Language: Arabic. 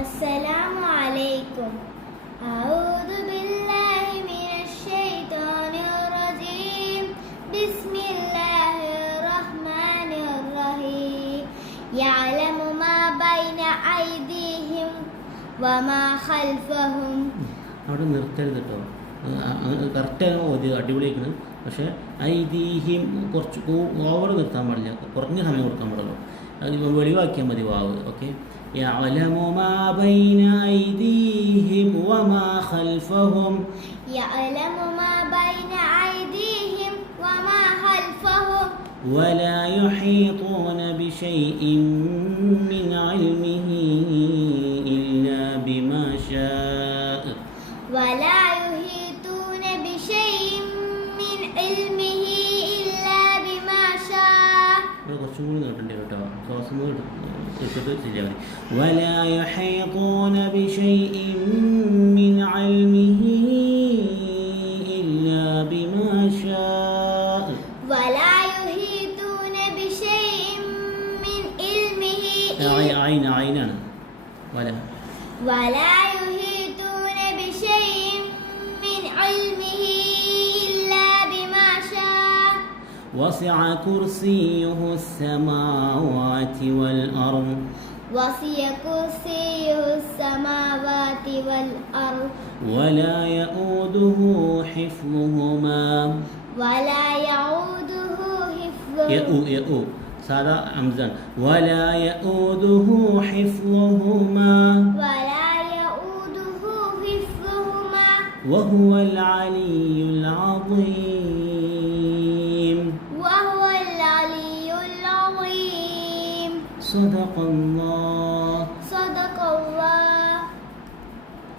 السلام عليكم. أعوذ بالله من الشيطان الرجيم. بسم الله الرحمن الرحيم. يعلم ما بين أيديهم وما خلفهم. അവിടെ നിർത്തരുത് കേട്ടോ, കറക്റ്റാണ് ഓതി അടിപൊളിയാക്കുന്നത്. പക്ഷേ ഐതിഹ്യം കുറച്ച് ഓവർ നിർത്താൻ പാടില്ല, കുറഞ്ഞ സമയം കൊടുക്കാൻ പാടുള്ളൂ. അത് വെളിവാക്കിയാൽ മതി വാവ്. ഓക്കെ. يعلم ما بين أيديهم وما خلفهم. يعلم ما بين أيديهم وما خلفهم. ولا يحيطون بشيء من علمه إلا بما شاء. ولا يحيطون بشيء من علمه إلا بما شاء. കുറച്ചും കൂടി നോട്ടേണ്ടി കേട്ടോ, ശ്വാസം ശരിയാവും. ولا يحيطون بشيء من علمه إلا بما شاء. ولا يحيطون بشيء من علمه عينان ولا يحيطون بشيء من علمه إلا بما شاء. وسع كرسيه السماوات والأرض. وسع كرسيه السماوات والأرض. ولا يؤوده حفظهما. ولا يؤوده حفظهما. يؤو سارة أمزان. ولا يؤوده حفظهما. ولا يؤوده حفظهما. وهو العلي العظيم.